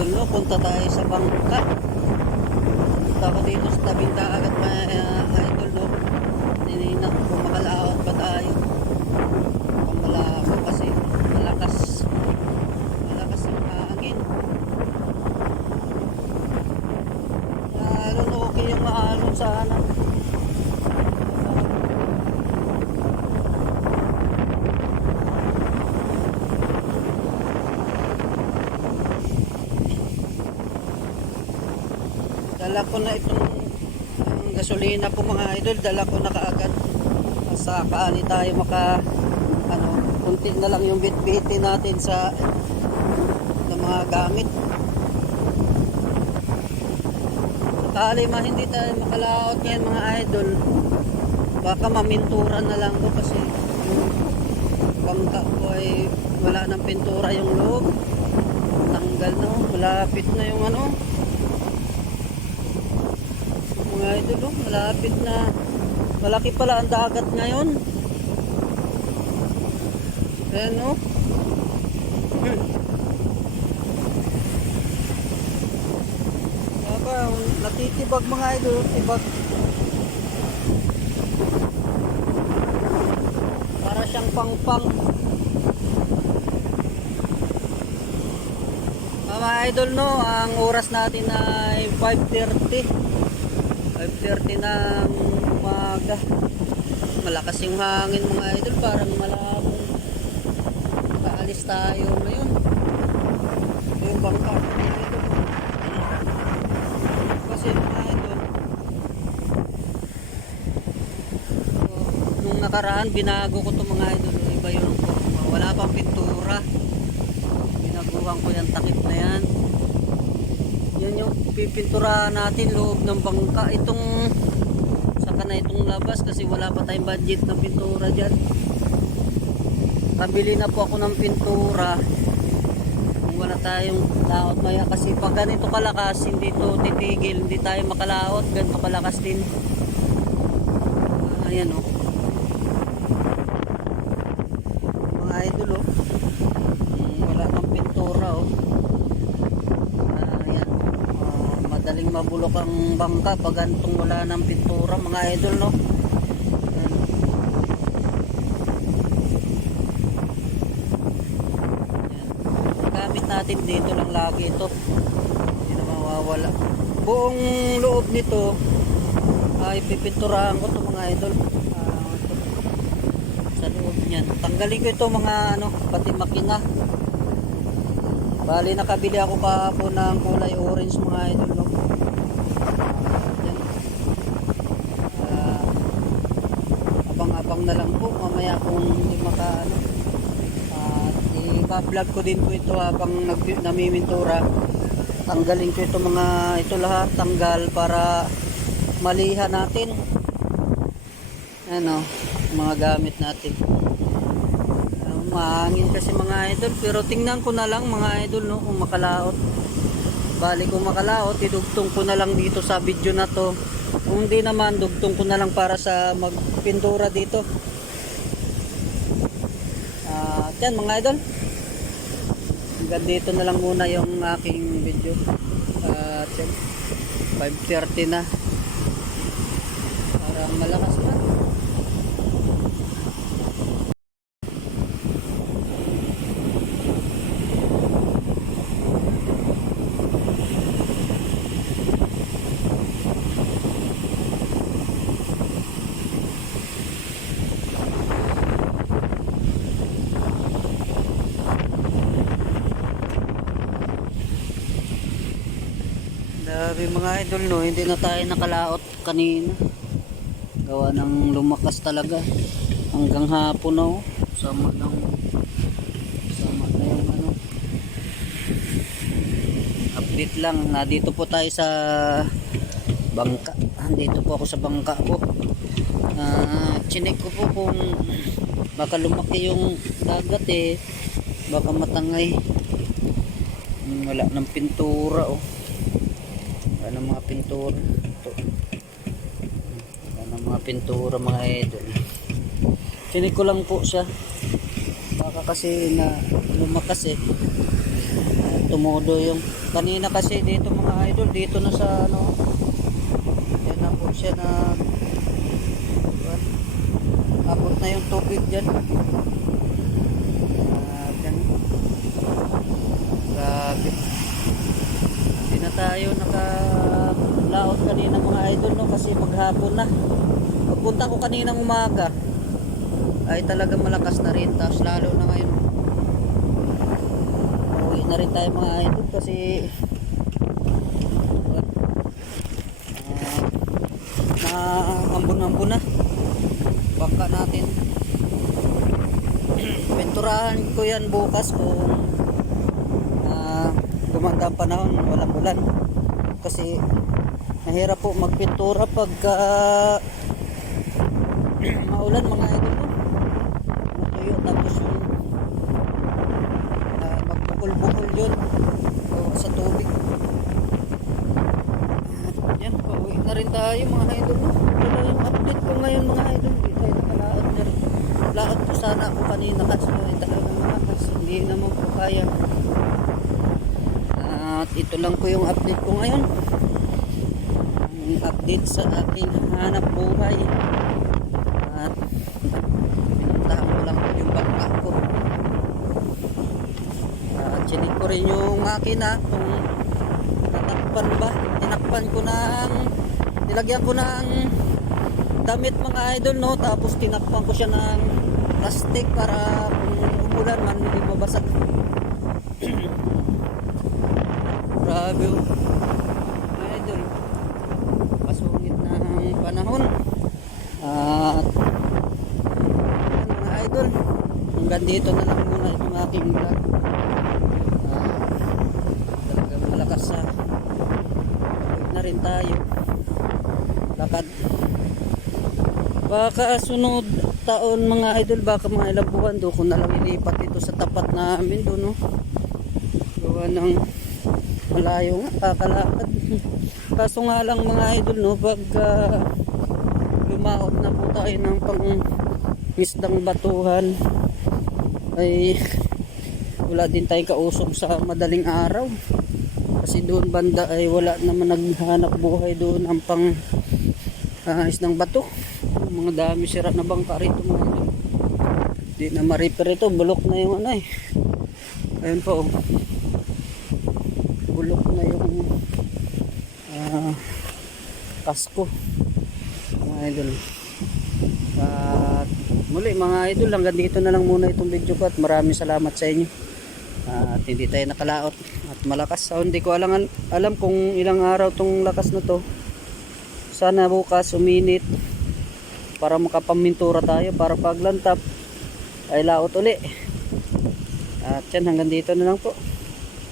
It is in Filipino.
idol, no? Punta tayo sa bangka. Punta ko dito sa tabing dagat mga idol, no? Tininan kung makalaot ba tayo. Kung malabo kasi malakas yung hangin. Lalo okay yung maalon sana. Dala ko na itong gasolina po mga idol, dala ko na kaagad. Sa kaani tayo kunti na lang yung bitbitin natin sa mga gamit. Sakali hindi tayo makalaot ngayon mga idol, baka mamintura na lang ko kasi yung bangka ko ay wala ng pintura yung loob. Tanggal na, malapit na yung mga idol, malapit na. Malaki pala ang dagat ngayon. Ayan, no? Natitibag mga idol, tibag. Para siyang pangpang. Mga idol, no, ang oras natin ay 5:30 ng umaga. Malakas yung hangin mga idol, parang malabo. Kaalis tayo ngayon. Yung bangka mga idol, kasi mga idol, nung nakaraan binago ko to mga idol, iba yun po, wala pang pintura. Binaguhan ko yung takip na yan. Yan yung pipintura natin loob ng bangka. Itong saka na itong labas kasi wala pa tayong budget ng pintura dyan. Pabili na po ako ng pintura kung wala tayong laot maya, kasi pag ganito kalakas hindi to titigil, hindi tayo makalaot. Ganito kalakas din. Ayan o, mga idol o, wala pang pintura o. Madaling mabulok ang bangka pag ganitong wala ng pintura mga idol, no? Ayan. Ayan. Gamit natin dito lang lagi ito, hindi na mawawala. Buong loob nito ay pipinturahan ko ito mga idol. Ito. Sa loob niyan tanggalin ko ito mga pati makina. Bali nakabili ako kahapon ng kulay orange mga idol, no? Abang-abang na lang po mamaya kung hindi i-vlog ko din po ito habang namimintura. Tanggalin ko ito ito lahat, tanggal para malihan natin mga gamit natin. Mahangin kasi mga idol, pero tingnan ko na lang mga idol, no, kung makalaot. Bali kung makalaot, idugtong ko na lang dito sa video na to. Kung hindi naman, dugtong ko na lang para sa magpintura dito. Yan mga idol, hanggang dito na lang muna yung aking video. 5:30 na, parang malakas na. Sabi mga idol, no, hindi na tayo nakalaot kanina. Gawa ng lumakas talaga. Hanggang hapon na, oh. Sama na yung update lang. Dito po tayo sa bangka. Dito po ako sa bangka ko. Chinek ko po kung baka lumaki yung dagat baka matangay. Wala ng pintura, oh. Ng mga pintura ito. Ng mga pintura mga idol. Chinik ko lang po siya, baka kasi na lumakas tumudo yung Kanina kasi dito mga idol, dito na sa ano, yan na po siya na abot na yung tubig dyan. Dyan. Grabe. Hindi na tayo nakalaot kanina mga idol, no, kasi maghapon na. Pagpunta ko kaninang umaga ay talagang malakas na rin, tapos lalo na ngayon uwi na rin tayo mga idol kasi ambon-ambon na bangka natin. Penturahan ko yan bukas kung gumanda ang panahon, walang ulan, kasi mahirap po magpintura pagka maulan mga idol, no? Matuyo, tapos yung magbukol-bukol yun sa tubig. Yan, pauwi na rin tayo mga idol, no? Wala yung update ko ngayon mga idol, hindi tayo nakalaot na rin. Laot ko sana ako kanina kasi talagang malakas, hindi naman po kaya. At ito lang po yung update ko ngayon, ang update sa aking hanap buhay. At pinuntahan ko lang po yung bangka ko. At chinik ko rin yung akin kung natakpan ba. Tinakpan ko ng, nilagyan ko ng damit mga idol, no, tapos tinakpan ko siya ng plastic para kung umulan man hindi mabasag. Grabe mga idol, pasungit ng panahon. At mga idol, hanggang dito na lang muna itong aking vlog. Talagang malakas sa na rin tayo lakad. Baka sunod taon mga idol, baka mga ilang buwan doon ko na lang ilipat ito sa tapat namin doon, no? Gawa ng malayo nga, kakalakad. Kaso nga lang mga idol, no, pag lumaot na po tayo ng pang isdang batuhan ay wala din tayong kausog sa madaling araw, kasi doon banda ay wala naman naghanap buhay doon ang pang isdang bato. Mga dami sira na bangka rito mga idol, di na ma-repair ito, bulok na yung ano ayun po, bulok na yung kasko mga idol. At muli mga idol, hanggang dito na lang muna itong video ko, at maraming salamat sa inyo. At hindi tayo nakalaot at malakas. So, hindi ko alam kung ilang araw tong lakas na to. Sana bukas uminit para makapamintura tayo, para paglantap ay laot uli. At yan, hanggang dito na lang po.